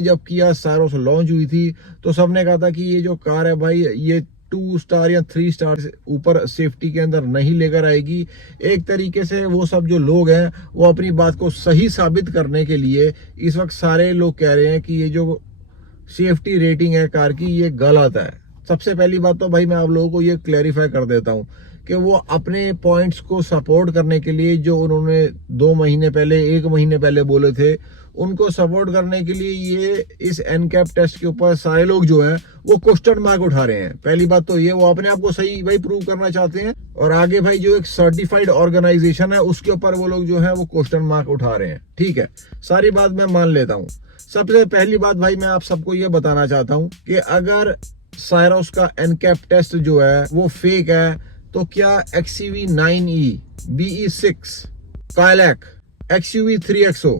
जब किया सारोस लॉन्च हुई थी तो सबने कहा था कि ये जो कार है भाई ये 2 स्टार या 3 स्टार से ऊपर सेफ्टी के अंदर नहीं लेकर आएगी। एक तरीके से वो सब जो लोग हैं वो अपनी बात को सही साबित करने के लिए इस वक्त सारे लोग कह रहे हैं कि ये जो सेफ्टी रेटिंग है कार की ये गलत है। सबसे पहली बात तो भाई मैं आप लोगों को ये क्लैरिफाई कर देता हूँ कि वो अपने पॉइंट्स को सपोर्ट करने के लिए जो उन्होंने 2 महीने पहले 1 महीने पहले बोले थे उनको सपोर्ट करने के लिए ये इस एनकैप टेस्ट के ऊपर सारे लोग जो हैं वो क्वेश्चन मार्क उठा रहे हैं। पहली बात तो ये वो अपने आप को सही भाई प्रूव करना चाहते हैं और आगे भाई जो एक सर्टिफाइड ऑर्गेनाइजेशन है उसके ऊपर वो लोग जो है वो क्वेश्चन मार्क उठा रहे हैं। ठीक है, सारी बात मैं मान लेता हूँ। सबसे पहली बात भाई मैं आप सबको ये बताना चाहता हूँ कि अगर सायरोस का एनकैप टेस्ट जो है वो फेक है तो क्या XUV 9E, BE6, कायलैक, XUV 3XO,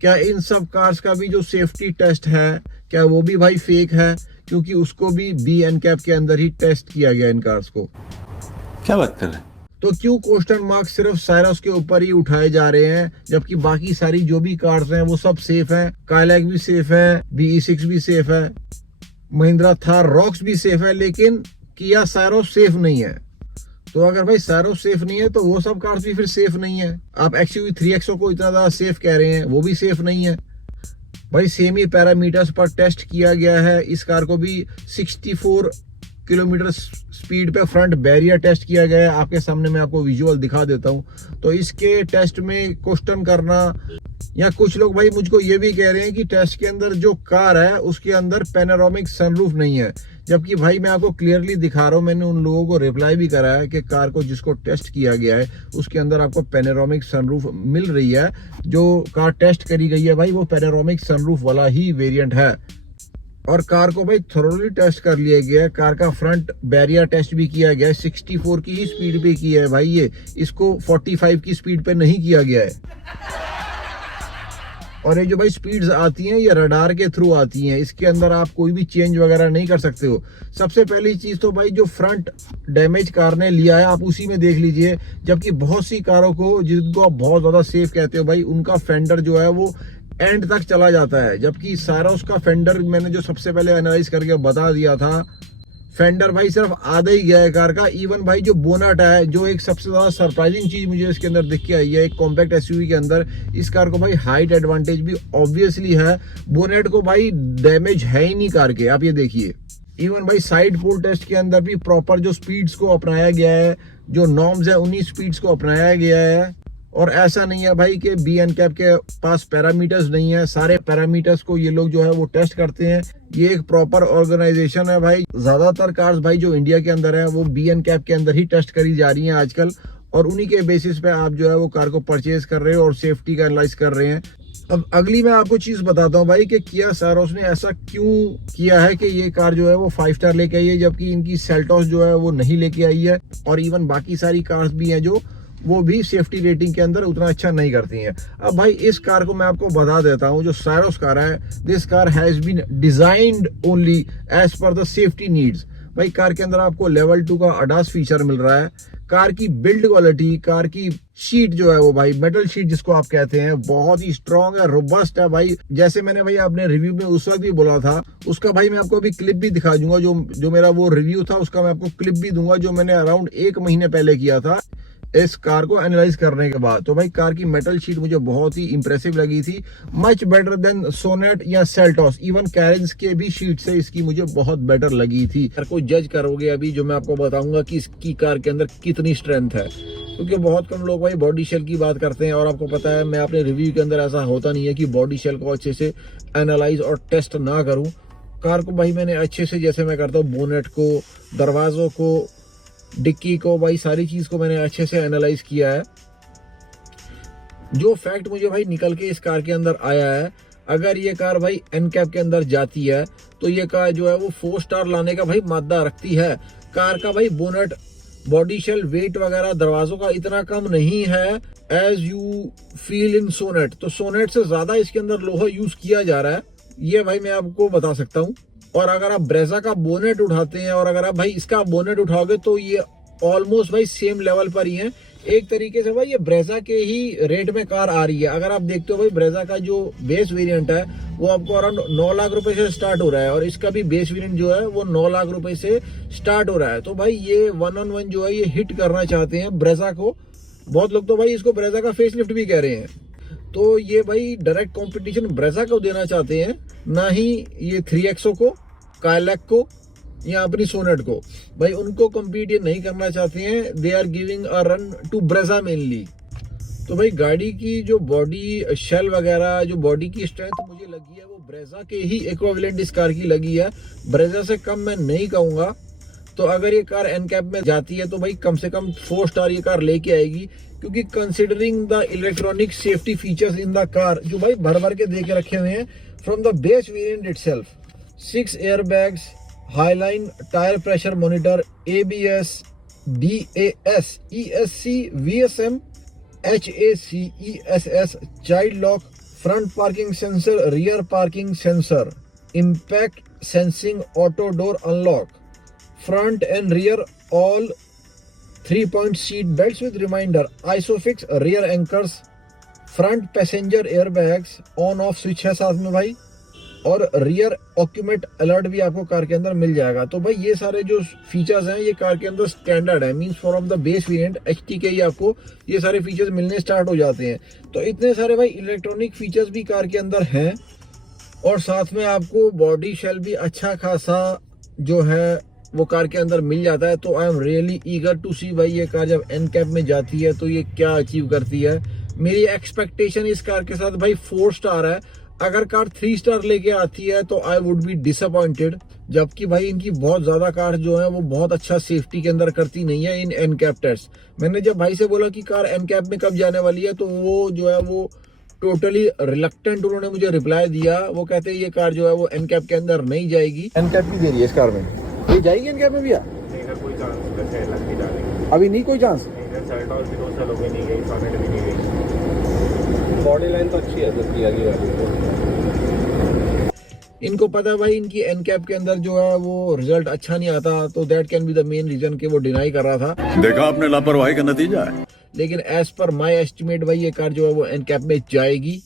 क्या इन सब कार्स का भी जो सेफ्टी टेस्ट है क्या वो भी भाई फेक है? क्योंकि उसको भी बी एनकैप के अंदर ही टेस्ट किया गया इन कार्स को। क्या बात कर रहे हैं? तो क्यों क्वेश्चन मार्क सिर्फ सायरोस के ऊपर ही उठाए जा रहे हैं जबकि बाकी सारी जो भी कार्स हैं वो सब सेफ हैं। कायलैक भी सेफ है, BE6 भी सेफ है, महिंद्रा थार रॉक्स भी सेफ है, लेकिन किया सायरोस सेफ नहीं है। तो अगर भाई सायरोस सेफ नहीं है तो वो सब कार्स भी फिर सेफ नहीं है। आप XUV 3XO को इतना ज्यादा सेफ कह रहे हैं, वो भी सेफ नहीं है। भाई सेम ही पैरामीटर्स पर टेस्ट किया गया है। इस कार को भी 64 किलोमीटर स्पीड पे फ्रंट बैरियर टेस्ट किया गया है। आपके सामने मैं आपको विजुअल दिखा देता हूं। तो इसके टेस्ट में क्वेश्चन करना, या कुछ लोग भाई मुझको ये भी कह रहे हैं कि टेस्ट के अंदर जो कार है उसके अंदर पैनोरामिक सनरूफ नहीं है, जबकि भाई मैं आपको क्लियरली दिखा रहा हूं, मैंने उन लोगों को रिप्लाई भी करा है कि कार को जिसको टेस्ट किया गया है उसके अंदर आपको पैनोरामिक सनरूफ मिल रही है। जो कार टेस्ट करी गई है भाई वो पैनोरामिक सनरूफ वाला ही वेरिएंट है। और कार को भाई थोरोली टेस्ट कर लिया गया है। कार का फ्रंट बैरियर टेस्ट भी किया गया है, 64 की ही स्पीड पे किया है भाई ये, इसको 45 की स्पीड पे नहीं किया गया है। और ये जो भाई स्पीड्स आती हैं ये रडार के थ्रू आती हैं, इसके अंदर आप कोई भी चेंज वगैरह नहीं कर सकते हो। सबसे पहली चीज तो भाई जो फ्रंट डैमेज कार ने लिया है आप उसी में देख लीजिए, जबकि बहुत सी कारों को जिनको आप बहुत ज्यादा सेफ कहते हो भाई उनका फेंडर जो है वो एंड तक चला जाता है, जबकि सायरोस का फेंडर मैंने जो सबसे पहले एनालाइज करके बता दिया था, फेंडर भाई सिर्फ आधा ही गया है कार का। इवन भाई जो बोनट है, जो एक सबसे ज्यादा सरप्राइजिंग चीज मुझे इसके अंदर दिख के आई है, एक कॉम्पैक्ट एसयूवी के अंदर इस कार को भाई हाइट एडवांटेज भी ऑब्वियसली है। बोनेट को भाई डैमेज है ही नहीं कार के, आप ये देखिए। इवन भाई साइड पोल टेस्ट के अंदर भी प्रॉपर जो स्पीड्स को अपनाया गया है, जो नॉर्म्स है उन्हीं स्पीड्स को अपनाया गया है। और ऐसा नहीं है भाई कि बी एनकैप के पास पैरामीटर्स नहीं है, सारे पैरामीटर्स को ये लोग जो है वो टेस्ट करते हैं। ये एक प्रॉपर ऑर्गेनाइजेशन है भाई। ज्यादातर कार्स भाई जो इंडिया के अंदर है वो बी एनकैप के अंदर ही टेस्ट करी जा रही हैं आजकल, और उन्हीं के बेसिस पे आप जो है वो कार को परचेज कर रहे हो और सेफ्टी का एनालाइज कर रहे हैं। अब अगली मैं आपको चीज बताता हूँ भाई कि किया सायरोस ने ऐसा क्यों किया है कि ये कार जो है वो 5 स्टार लेके आई है, जबकि इनकी सेल्टॉस जो है वो नहीं लेके आई है। और इवन बाकी सारी कार्स भी हैं जो वो भी सेफ्टी रेटिंग के अंदर उतना अच्छा नहीं करती हैं। अब भाई इस कार को मैं आपको बता देता हूं, जो सायरोस कार है, this car has been designed only as per the safety needs. भाई कार के अंदर आपको लेवल 2 का अडास फीचर मिल रहा है। कार की बिल्ड क्वालिटी, कार की शीट जो है वो भाई मेटल शीट जिसको आप कहते हैं, बहुत ही स्ट्रॉन्ग है, रोबस्ट है भाई। जैसे मैंने भाई अपने रिव्यू में उस वक्त भी बोला था, उसका भाई मैं आपको अभी क्लिप भी दिखा दूंगा। जो मेरा वो रिव्यू था उसका मैं आपको क्लिप भी दूंगा, जो मैंने अराउंड 1 महीने पहले किया था इस कार को एनालाइज करने के बाद। तो भाई कार की मेटल शीट मुझे बहुत ही इंप्रेसिव लगी थी, मच बेटर देन सोनेट या सेल्टॉस। इवन कैरेंस के भी शीट से इसकी मुझे बहुत बेटर लगी थी। कार को जज करोगे अभी जो मैं आपको बताऊंगा कि इसकी कार के अंदर कितनी स्ट्रेंथ है, क्योंकि बहुत कम लोग भाई बॉडी शेल की बात करते हैं। और आपको पता है मैं अपने रिव्यू के अंदर ऐसा होता नहीं है कि बॉडी शेल को अच्छे से एनालाइज और टेस्ट ना करूं। कार को भाई मैंने अच्छे से, जैसे मैं करता हूँ, बोनेट को, दरवाजों को, डिक्की को, भाई सारी चीज को मैंने अच्छे से एनालाइज किया है। जो फैक्ट मुझे भाई निकल के इस कार के अंदर आया है, अगर ये कार भाई एनकैप के अंदर जाती है तो ये कार जो है वो 4 स्टार लाने का भाई मादा रखती है। कार का भाई बोनेट, बॉडी शेल, वेट वगैरह दरवाजों का इतना कम नहीं है as you feel in Sonet. तो सोनेट से ज्यादा इसके अंदर लोहा यूज किया जा रहा है, ये भाई मैं आपको बता सकता हूँ। और अगर आप ब्रेजा का बोनेट उठाते हैं और अगर आप भाई इसका बोनेट उठाओगे तो ये ऑलमोस्ट भाई सेम लेवल पर ही है। एक तरीके से भाई ये ब्रेजा के ही रेट में कार आ रही है। अगर आप देखते हो भाई ब्रेजा का जो बेस वेरिएंट है वो आपको अराउंड 9 लाख रुपए से स्टार्ट हो रहा है और इसका भी बेस वेरिएंट जो है वो 9 लाख रुपए से स्टार्ट हो रहा है। तो भाई ये 1-on-1 जो है ये हिट करना चाहते हैं ब्रेजा को। बहुत लोग तो भाई इसको ब्रेजा का फेसलिफ्ट भी कह रहे हैं। तो ये भाई डायरेक्ट कंपटीशन ब्रेजा को देना चाहते हैं, ना ही ये 3XO को, काइलैक को या अपनी सोनेट को। भाई उनको कम्पीट ये नहीं करना चाहते हैं। They are giving a run to Brezza mainly. तो भाई गाड़ी की जो बॉडी शेल वगैरह, जो बॉडी की स्ट्रेंथ मुझे लगी है वो ब्रेजा के ही इक्विवेलेंट इस कार की लगी है। ब्रेजा से कम मैं नहीं कहूंगा। तो अगर ये कार एनकैप में जाती है तो भाई कम से कम 4 स्टार ये कार लेके आएगी, क्योंकि considering the electronic safety features in the car जो भाई भर भर के दे के रखे हुए हैं from the base variant itself. 6 airbags, highline tyre pressure monitor, ABS, DAS, ESC, VSM, HAC, ESS, child lock, front parking sensor, rear parking sensor, impact sensing auto door unlock, front and rear all 3-point seat belts with reminder, isofix rear anchors, front passenger airbags, on off switch है साथ में भाई, और rear occupant alert भी आपको car के अंदर मिल जाएगा। तो भाई ये सारे जो फीचर्स हैं ये कार के अंदर स्टैंडर्ड है, means from the base variant HT के ही आपको ये सारे फीचर्स मिलने स्टार्ट हो जाते हैं। तो इतने सारे भाई इलेक्ट्रॉनिक फीचर्स भी कार के अंदर हैं और साथ में आपको बॉडी शेल भी अच्छा खासा जो है वो कार के अंदर मिल जाता है। तो I am really eager to see भाई ये कार जब एनकैप में जाती है तो ये क्या अचीव करती है। मेरी एक्सपेक्टेशन इस कार के साथ भाई 4 स्टार है। अगर कार 3 स्टार लेके आती है तो आई वुड बी डिसअपॉइंटेड, जबकि भाई इनकी बहुत ज्यादा कार जो है वो बहुत अच्छा सेफ्टी के अंदर करती नहीं है इन एनकैप टेस्ट। मैंने जब भाई से बोला कि कार एनकैप में कब जाने वाली है तो वो जो है वो टोटली रिलक्टेंट उन्होंने मुझे रिप्लाई दिया। वो कहते हैं ये कार जो है वो एनकैप के अंदर नहीं जाएगी। एनकैप भी दे रही है इस कार में, ये जाएगी एनकैप में भैया? नहीं सर, कोई चांस नहीं, अभी नहीं कोई चांस। नहीं गई। बॉडी लाइन तो अच्छी है सर की आगे वाली। इनको पता है भाई इनकी एनकैप के अंदर जो है वो रिजल्ट अच्छा नहीं आता, तो that can be the main reason कि वो डिनाई कर रहा था। देखा आपने लापरवाही का नतीजा है। लेकिन एज पर माय एस्टिमेट भाई ये कार जो है वो एनकैप में जाएगी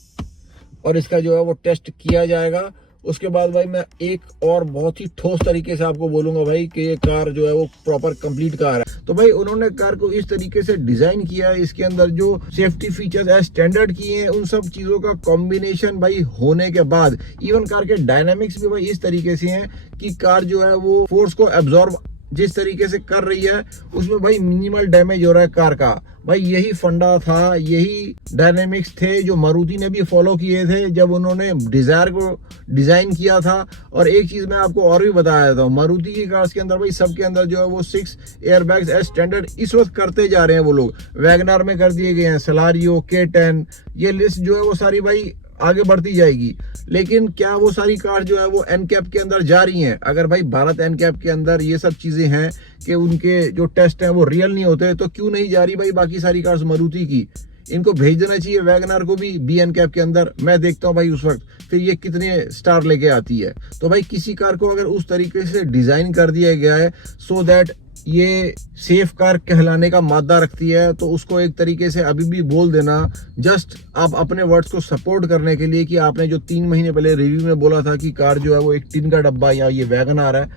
और इसका जो है वो टेस्ट किया जाएगा। उसके बाद भाई मैं एक और बहुत ही ठोस तरीके से आपको बोलूंगा भाई कि ये कार जो है वो प्रॉपर कंप्लीट कार है। तो भाई उन्होंने कार को इस तरीके से डिजाइन किया है, इसके अंदर जो सेफ्टी फीचर्स है स्टैंडर्ड किए हैं, उन सब चीजों का कॉम्बिनेशन भाई होने के बाद इवन कार के डायनामिक्स भी भाई इस तरीके से हैं कि कार जो है वो फोर्स को एब्जॉर्ब जिस तरीके से कर रही है उसमें भाई मिनिमल डैमेज हो रहा है कार का। भाई यही फंडा था, यही डायनेमिक्स थे जो मारुति ने भी फॉलो किए थे जब उन्होंने डिजायर को डिजाइन किया था। और एक चीज मैं आपको और भी बताया था, मारुति की कार्स के अंदर भाई सबके अंदर जो है वो 6 एयरबैग्स एज स्टैंडर्ड इस वक्त करते जा रहे हैं वो लोग। वैगनार में कर दिए गए हैं, सलारियो, K10, ये लिस्ट जो है वो सारी भाई आगे बढ़ती जाएगी। लेकिन क्या वो सारी कार जो है वो एनकैप के अंदर जा रही हैं? अगर भाई भारत एनकैप के अंदर ये सब चीजें हैं कि उनके जो टेस्ट हैं वो रियल नहीं होते, तो क्यों नहीं जा रही भाई बाकी सारी कार्स मारुति की? इनको भेज देना चाहिए वैगनार को भी बी एनकैप के अंदर। मैं देखता हूँ भाई उस वक्त फिर ये कितने स्टार लेके आती है। तो भाई किसी कार को अगर उस तरीके से डिजाइन कर दिया गया है सो दैट ये सेफ कार कहलाने का मादा रखती है, तो उसको एक तरीके से अभी भी बोल देना, जस्ट आप अपने वर्ड्स को सपोर्ट करने के लिए कि आपने जो 3 महीने पहले रिव्यू में बोला था कि कार जो है वो एक टिन का डब्बा या ये वैगनार है,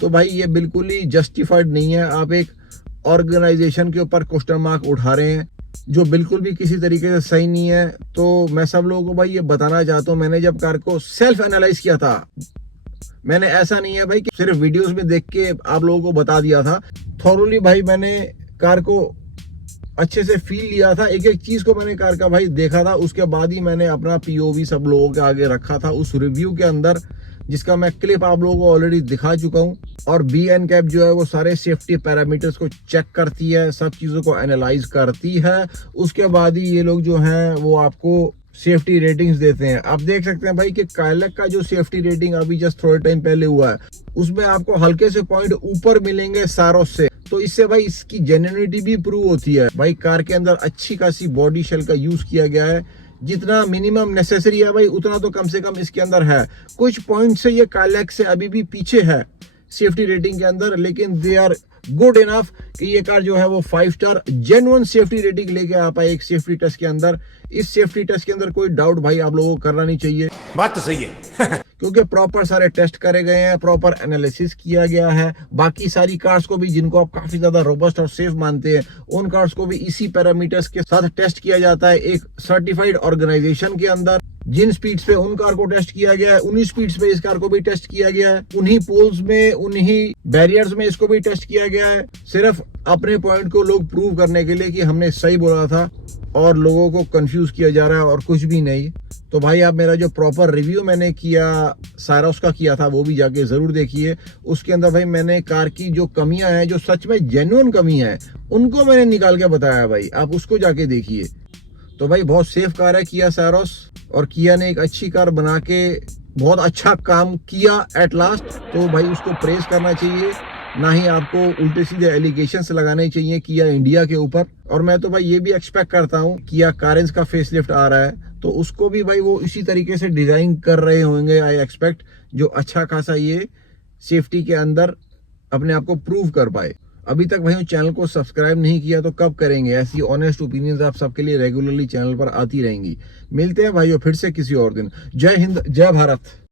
तो भाई ये बिल्कुल ही जस्टिफाइड नहीं है। आप एक ऑर्गेनाइजेशन के ऊपर क्वेश्चन मार्क उठा रहे हैं जो बिल्कुल भी किसी तरीके से सही नहीं है। तो मैं सब लोगों को भाई ये बताना चाहता हूँ, मैंने जब कार को सेल्फ एनालाइज किया था, मैंने ऐसा नहीं है भाई कि सिर्फ वीडियोस में देख के आप लोगों को बता दिया था, थॉरोली भाई मैंने कार को अच्छे से फील लिया था, एक एक चीज को मैंने कार का भाई देखा था, उसके बाद ही मैंने अपना POV सब लोगों के आगे रखा था उस रिव्यू के अंदर, जिसका मैं क्लिप आप लोगों को ऑलरेडी दिखा चुका हूं। और बी एनकैप जो है वो सारे सेफ्टी पैरामीटर्स को चेक करती है, सब चीजों को एनालाइज करती है, उसके बाद ही ये लोग जो हैं वो आपको सेफ्टी रेटिंग्स देते हैं। आप देख सकते हैं भाई कि काइलैक का जो सेफ्टी रेटिंग अभी जस्ट थोड़े टाइम पहले हुआ है, उसमें आपको हल्के से पॉइंट ऊपर मिलेंगे सारोस से, तो इससे भाई इसकी जेन्युइनिटी भी प्रूव होती है। भाई कार के अंदर अच्छी खासी बॉडी शेल का यूज किया गया है, जितना मिनिमम नेसेसरी है भाई उतना तो कम से कम इसके अंदर है। कुछ पॉइंट से ये काइलैक से अभी भी पीछे है सेफ्टी रेटिंग के अंदर, लेकिन दे आर गुड इनफ कि ये कार जो है वो 5 स्टार जेन्युइन सेफ्टी रेटिंग लेके आ पाए एक सेफ्टी टेस्ट के अंदर। इस सेफ्टी टेस्ट के अंदर कोई डाउट भाई आप लोगों को करना नहीं चाहिए, बात तो सही है। क्योंकि प्रॉपर सारे टेस्ट करे गए हैं, प्रॉपर एनालिसिस किया गया है। बाकी सारी कार्स को भी जिनको आप काफी ज्यादा रोबस्ट और सेफ मानते हैं, उन कार्स को भी इसी पैरामीटर्स के साथ टेस्ट किया जाता है एक सर्टिफाइड ऑर्गेनाइजेशन के अंदर। जिन स्पीड्स पे उन कार को टेस्ट किया गया है, उन्हीं स्पीड्स पे इस कार को भी टेस्ट किया गया है, उन्हीं पोल्स में, उन्हीं बैरियर्स में इसको भी टेस्ट किया गया है, सिर्फ अपने पॉइंट को लोग प्रूव करने के लिए कि हमने सही बोला था और लोगों को कंफ्यूज किया जा रहा है और कुछ भी नहीं। तो भाई आप मेरा जो प्रॉपर रिव्यू मैंने किया सायरस का किया था वो भी जाके जरूर देखिए। उसके अंदर भाई मैंने कार की जो कमियां हैं, जो सच में जेन्युइन कमियां हैं, उनको मैंने निकाल के बताया भाई, आप उसको जाके देखिए। तो भाई बहुत सेफ कार है किया सायरस, और किया ने एक अच्छी कार बना के बहुत अच्छा काम किया एट लास्ट। तो भाई उसको प्रेज करना चाहिए, ना ही आपको उल्टे सीधे एलिगेशंस लगाने चाहिए किया इंडिया के ऊपर। और मैं तो भाई ये भी एक्सपेक्ट करता हूँ किया कारेंस का फेसलिफ्ट आ रहा है तो उसको भी भाई वो इसी तरीके से डिजाइन कर रहे होंगे आई एक्सपेक्ट, जो अच्छा खासा ये सेफ्टी के अंदर अपने आप को प्रूव कर पाए। अभी तक भाई चैनल को सब्सक्राइब नहीं किया तो कब करेंगे? ऐसी ऑनेस्ट ओपिनियंस आप सबके लिए रेगुलरली चैनल पर आती रहेंगी। मिलते हैं भाइयों फिर से किसी और दिन। जय हिंद, जय भारत।